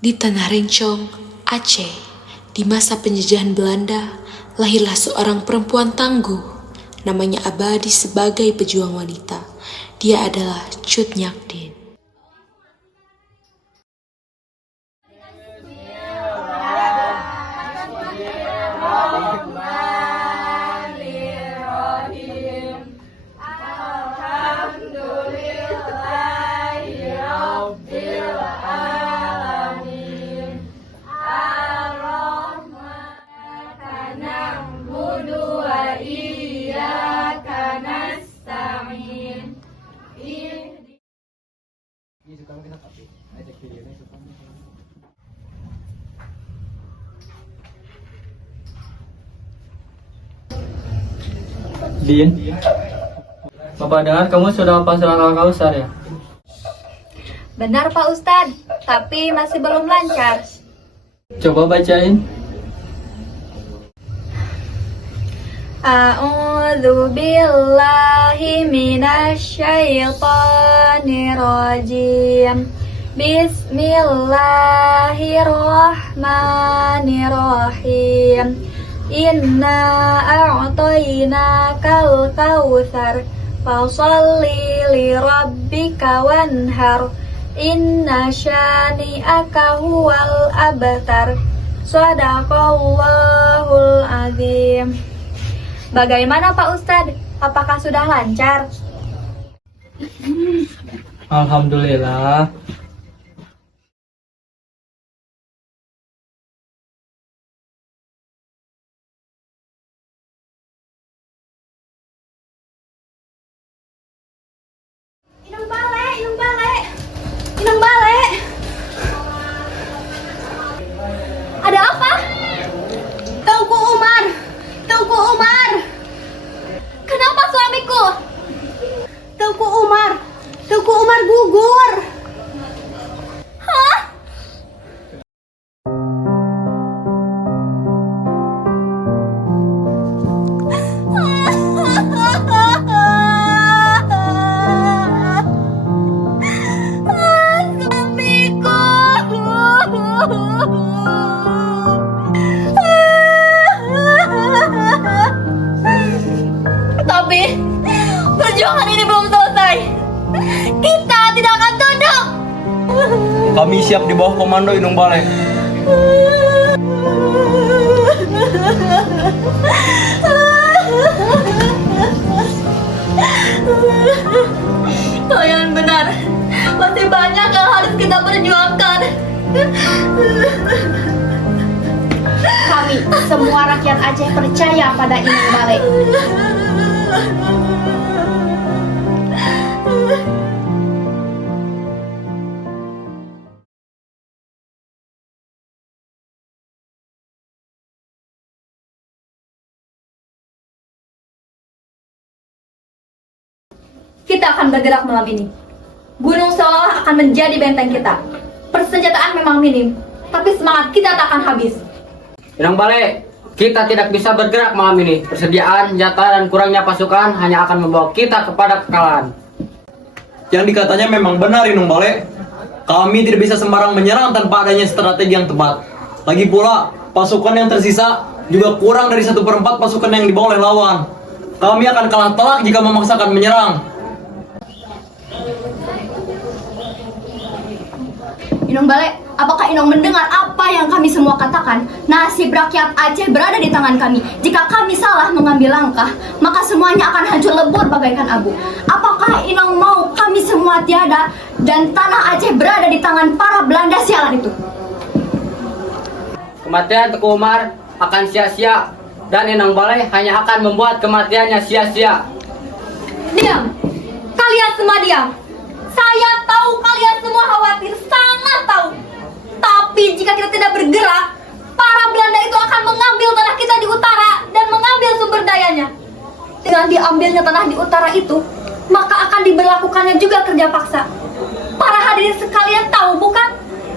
Di Tanah Rencong, Aceh, di masa penjajahan Belanda, lahirlah seorang perempuan tangguh. Namanya abadi sebagai pejuang wanita. Dia adalah Cut Nyak Dien. Din, Bapak dengar kamu sudah hafal surat Al-Kausar ya? Benar Pak Ustadz, tapi masih belum lancar. Coba bacain. A'udzu billahi minasyaitonir rajim. Bismillahirrahmanirrahim. Inna a'tainakal kautsar fasholli li rabbika wanhar. Inna syani'aka huwal abtar. Shadaqallahul azim. Bagaimana Pak Ustadz? Apakah sudah lancar? Alhamdulillah. Inung bale, Inung bale, Inung bale. Ada apa? Tengku Umar, Tengku Umar. Kenapa suamiku? Tengku Umar, Tengku Umar gugur. Hah? Tapi perjuangan ini belum selesai. Kita tidak akan tunduk. Kami siap di bawah komando Inung Bale. Kalian benar. Masih banyak yang harus kita perjuangkan. Kami semua rakyat Aceh percaya pada Inung Bale. Kita akan bergerak malam ini. Gunung seolah akan menjadi benteng kita. Persenjataan memang minim, tapi semangat kita tak akan habis. Inung Bale, kita tidak bisa bergerak malam ini. Persediaan, senjata, dan kurangnya pasukan hanya akan membawa kita kepada kekalahan. Yang dikatanya memang benar Inung Bale. Kami tidak bisa sembarang menyerang tanpa adanya strategi yang tepat. Lagi pula, pasukan yang tersisa juga kurang dari 1/4 pasukan yang dibawa oleh lawan. Kami akan kalah telak jika memaksakan menyerang. Inung Bale, apakah Inung mendengar apa yang kami semua katakan? Nasib rakyat Aceh berada di tangan kami. Jika kami salah mengambil langkah, maka semuanya akan hancur lebur bagaikan abu. Apakah Inung mau kami semua tiada dan tanah Aceh berada di tangan para Belanda sialan itu? Kematian Tengku Umar akan sia-sia dan Inung Bale hanya akan membuat kematiannya sia-sia. Diam! Kalian semua diam! Saya tahu kalian semua khawatir, sangat tahu. Tapi jika kita tidak bergerak, para Belanda itu akan mengambil tanah kita di utara dan mengambil sumber dayanya. Dengan diambilnya tanah di utara itu, maka akan diberlakukannya juga kerja paksa. Para hadirin sekalian tahu bukan?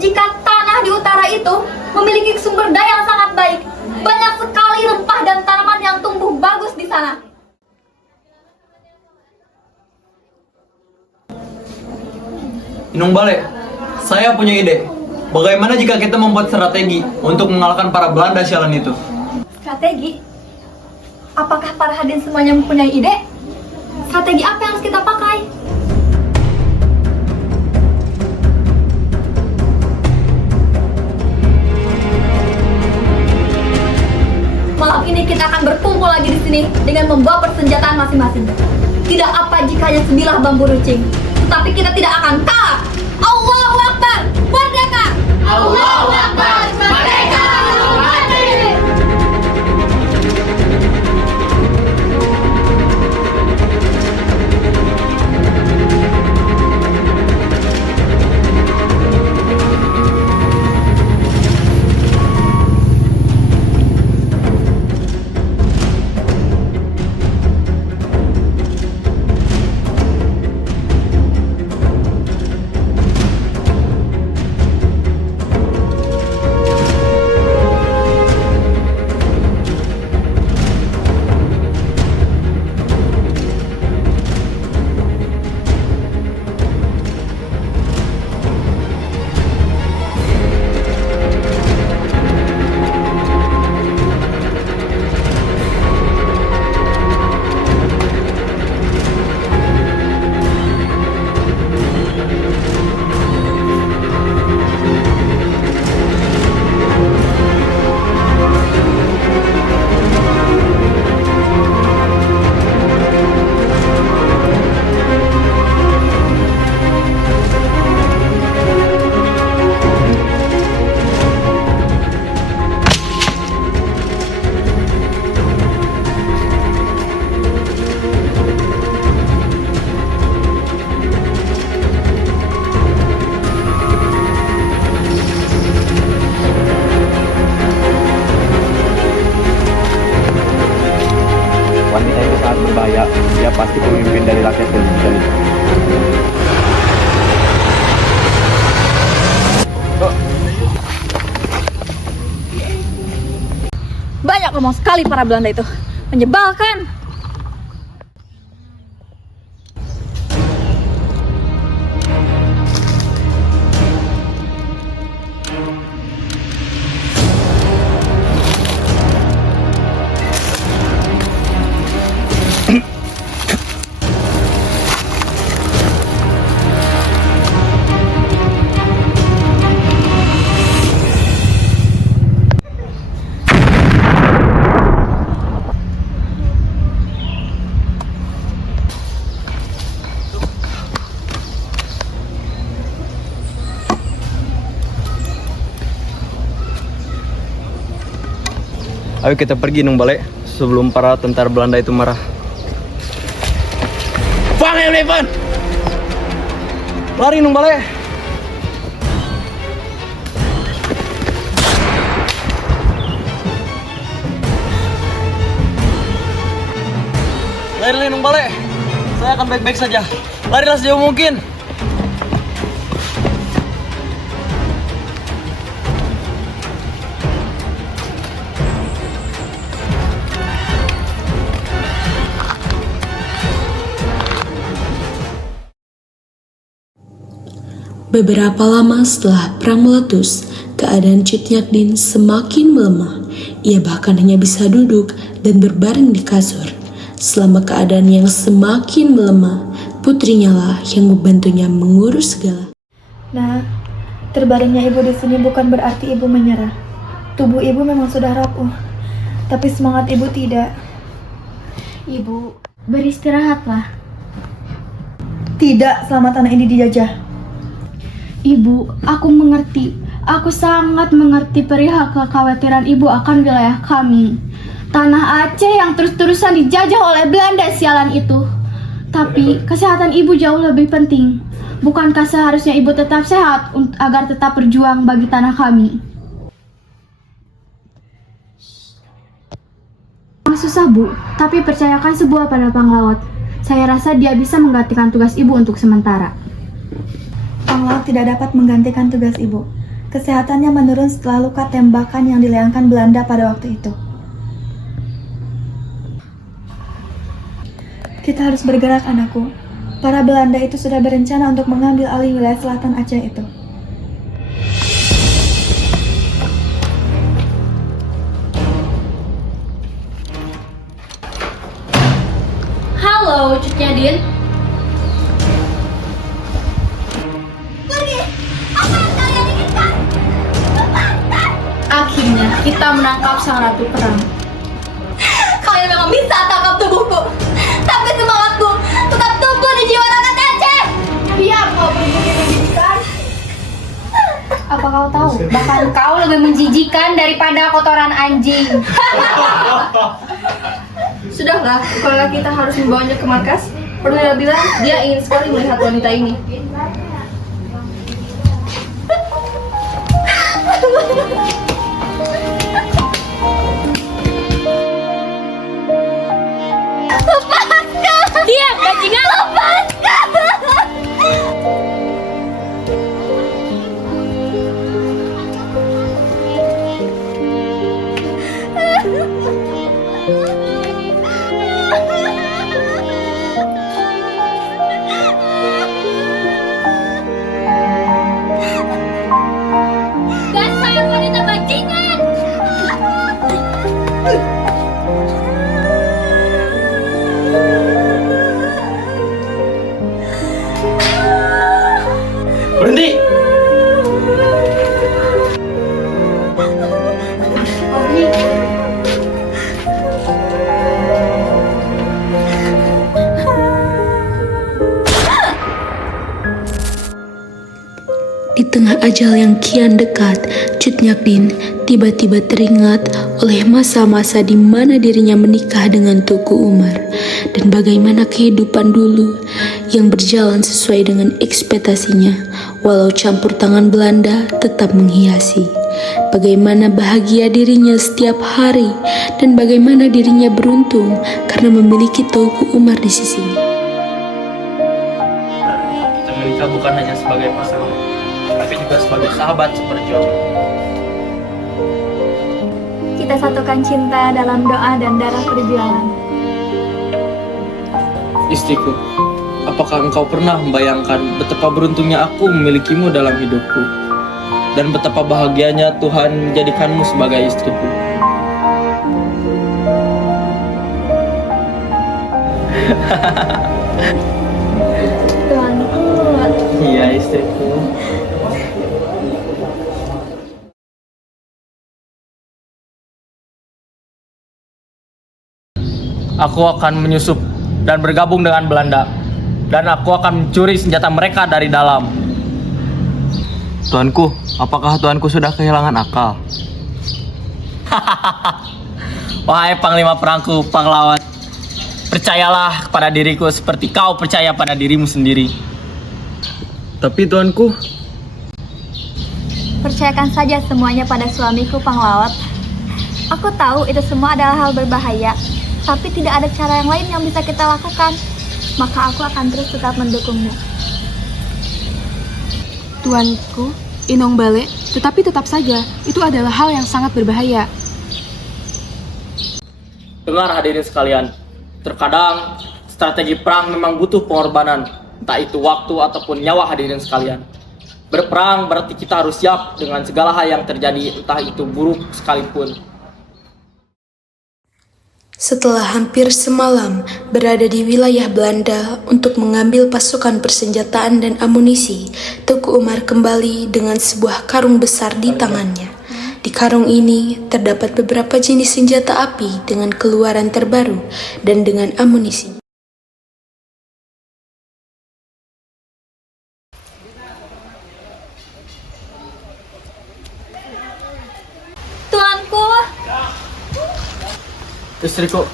Jika tanah di utara itu memiliki sumber daya yang sangat baik, banyak sekali rempah dan tanaman yang tumbuh bagus di sana. Inung Bale, saya punya ide. Bagaimana jika kita membuat strategi untuk mengalahkan para Belanda sialan itu? Strategi? Apakah para hadirin semuanya mempunyai ide? Strategi apa yang harus kita pakai? Malam ini kita akan berkumpul lagi di sini dengan membawa persenjataan masing-masing. Tidak apa jika hanya sebilah bambu runcing, tetapi kita tidak akan kalah. Allahu Akbar, merdeka! Allahu Akbar, merdeka! Wanita itu sangat berbahaya. Dia pasti pemimpin dari rakyat yang berjalan. Banyak ngomong sekali para Belanda itu. Menyebalkan. Ayo kita pergi Nung Bale sebelum para tentara Belanda itu marah. Lari Nung Bale. Lari Nung Bale. Saya akan baik-baik saja. Larilah sejauh mungkin. Beberapa lama setelah perang meletus, keadaan Cutnyadin semakin melemah. Ia bahkan hanya bisa duduk dan berbaring di kasur. Selama keadaan yang semakin melemah, putrinya lah yang membantunya mengurus segala. Nah, terbaringnya ibu di sini bukan berarti ibu menyerah. Tubuh ibu memang sudah rapuh, tapi semangat ibu tidak. Ibu, beristirahatlah. Tidak selama tanah ini dijajah. Ibu, aku mengerti. Aku sangat mengerti perihal kekhawatiran ibu akan wilayah kami. Tanah Aceh yang terus-terusan dijajah oleh Belanda sialan itu. Tapi kesehatan ibu jauh lebih penting. Bukankah seharusnya ibu tetap sehat agar tetap berjuang bagi tanah kami? Susah bu, tapi percayakan sebuah pada Panglaut. Saya rasa dia bisa menggantikan tugas ibu untuk sementara. Panglaut tidak dapat menggantikan tugas ibu. Kesehatannya menurun setelah luka tembakan yang dilayangkan Belanda pada waktu itu. Kita harus bergerak, anakku. Para Belanda itu sudah berencana untuk mengambil alih wilayah selatan Aceh itu. Halo, Cutnya Din. Pergi! Apa yang kalian inginkan? Lepaskan! Akhirnya kita menangkap sang ratu perang. Kalian memang bisa tangkap tubuhku, tapi semangatku tetap tumbuh di jiwa rakyat Aceh. Biar kau berbudi menjijikan. Apa kau tahu? Bahkan kau lebih menjijikan daripada kotoran anjing. Sudahlah, kalau kita harus membawanya ke markas. Perwira bilang dia ingin sekali melihat wanita ini. Diam, bajingan! Lepaskan! Dasar wanita bajingan! Berhenti! Di tengah ajal yang kian dekat, Cut Nyak Dien tiba-tiba teringat oleh masa-masa di mana dirinya menikah dengan Tuku Umar dan bagaimana kehidupan dulu yang berjalan sesuai dengan ekspektasinya, walau campur tangan Belanda tetap menghiasi. Bagaimana bahagia dirinya setiap hari dan bagaimana dirinya beruntung karena memiliki Tuku Umar di sisinya. Kita menikah bukan hanya sebagai pasangan, tapi juga sebagai sahabat seperjuangan. Kita satukan cinta dalam doa dan darah perjuangan. Istriku, apakah engkau pernah membayangkan betapa beruntungnya aku memilikimu dalam hidupku? Dan betapa bahagianya Tuhan menjadikanmu sebagai istriku. Tuanku. Iya, istriku. Aku akan menyusup dan bergabung dengan Belanda. Dan aku akan mencuri senjata mereka dari dalam. Tuanku, apakah tuanku sudah kehilangan akal? Wahai Panglima Perangku, Pahlawan, percayalah kepada diriku seperti kau percaya pada dirimu sendiri. Tapi tuanku, Percayakan saja semuanya pada suamiku, Panglawat. Aku tahu itu semua adalah hal berbahaya, tapi tidak ada cara yang lain yang bisa kita lakukan. Maka aku akan terus tetap mendukungmu. Tuanku, Inong Bale, tetapi tetap saja itu adalah hal yang sangat berbahaya. dengar hadirin sekalian, terkadang strategi perang memang butuh pengorbanan, entah itu waktu ataupun nyawa hadirin sekalian. Berperang berarti kita harus siap dengan segala hal yang terjadi, entah itu buruk sekalipun. Setelah hampir semalam berada di wilayah Belanda untuk mengambil pasukan persenjataan dan amunisi, Tuku Umar kembali dengan sebuah karung besar di tangannya. Di karung ini terdapat beberapa jenis senjata api dengan keluaran terbaru dan dengan amunisi. Tuanku, Istriku,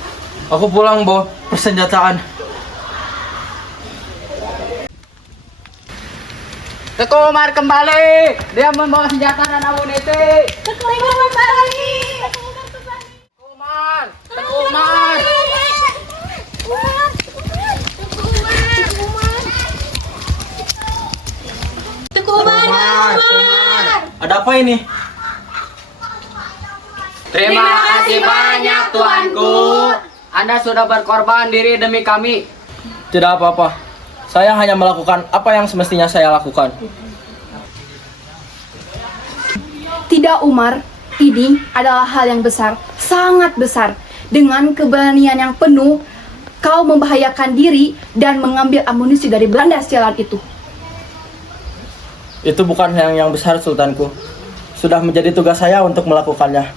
aku pulang bawa persenjataan. Teku Umar kembali. Dia membawa senjata dan amunisi. Teku Umar kembali. Teku Umar. Teku Umar. Teku Umar. Ada apa ini? Terima kasih banyak tuanku. Anda sudah berkorban diri demi kami. Tidak apa-apa. Saya hanya melakukan apa yang semestinya saya lakukan. Tidak, Umar, ini adalah hal yang besar, sangat besar. Dengan keberanian yang penuh, kau membahayakan diri dan mengambil amunisi dari Belanda sialan itu. Itu bukan yang besar, Sultanku. Sudah menjadi tugas saya untuk melakukannya.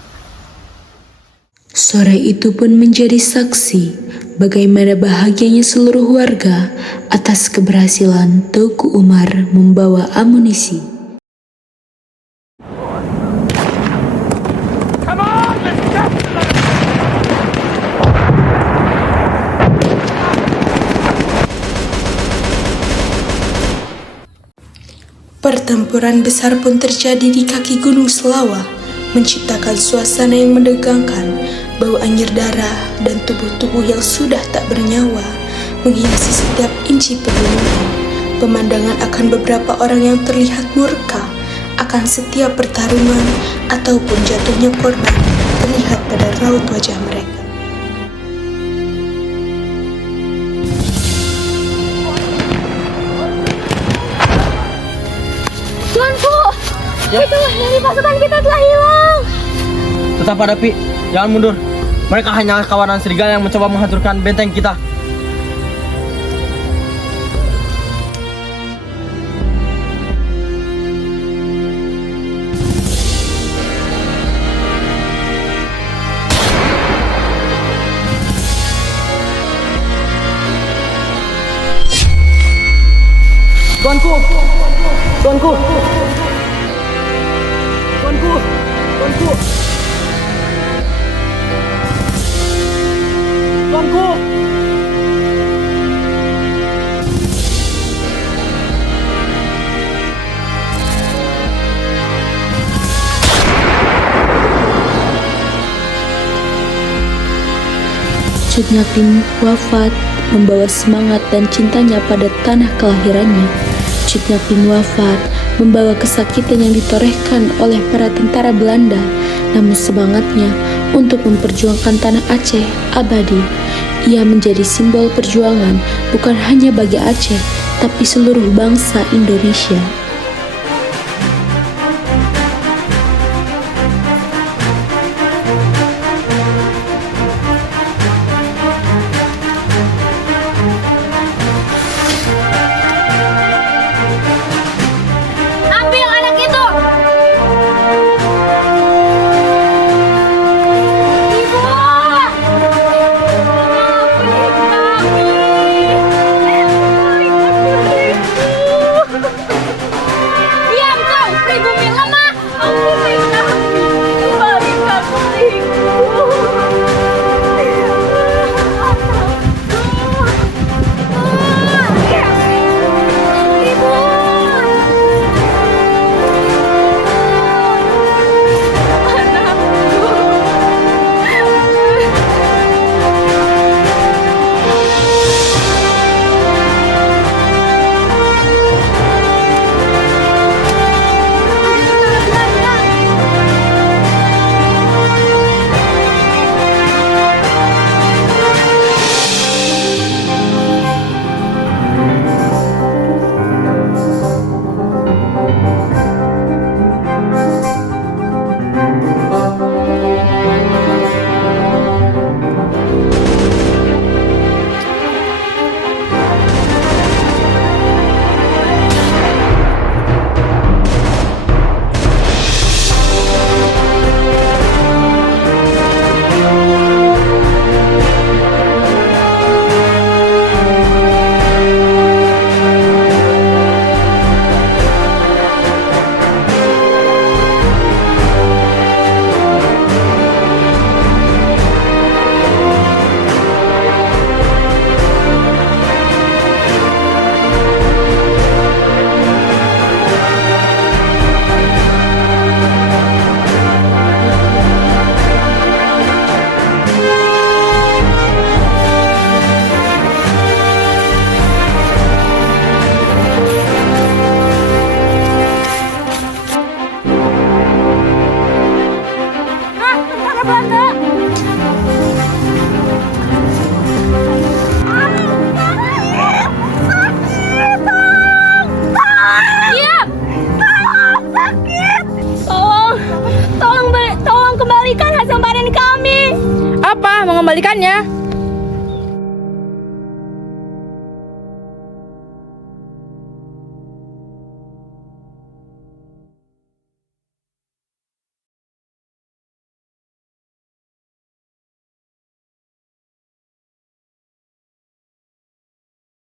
Sore itu pun menjadi saksi bagaimana bahagianya seluruh warga atas keberhasilan Teuku Umar membawa amunisi. Pertempuran besar pun terjadi di kaki Gunung Selawa, menciptakan suasana yang menegangkan, bau anjir darah dan tubuh-tubuh yang sudah tak bernyawa menghiasi setiap inci pegunungan. Pemandangan akan beberapa orang yang terlihat murka akan setiap pertarungan ataupun jatuhnya korban terlihat pada raut wajah mereka. Tuanku, itu dari pasukan kita telah hilang. Tetap hadapi, jangan mundur. Mereka hanya kawanan serigala yang mencoba menghancurkan benteng kita. Tuanku! Tuanku! Tuanku! Tuanku! Tuanku! Cut Nyakin wafat membawa semangat dan cintanya pada tanah kelahirannya. Cut Nyakin wafat membawa kesakitan yang ditorehkan oleh para tentara Belanda, namun semangatnya untuk memperjuangkan tanah Aceh abadi. Ia menjadi simbol perjuangan bukan hanya bagi Aceh, tapi seluruh bangsa Indonesia. Ambil anak itu. Ibu. Diam kau, pribumi lemah. Ampuni kami. Kembalikan putriku. Ibu. Tolong kembalikan hasil panen kami. Apa? Mengembalikannya?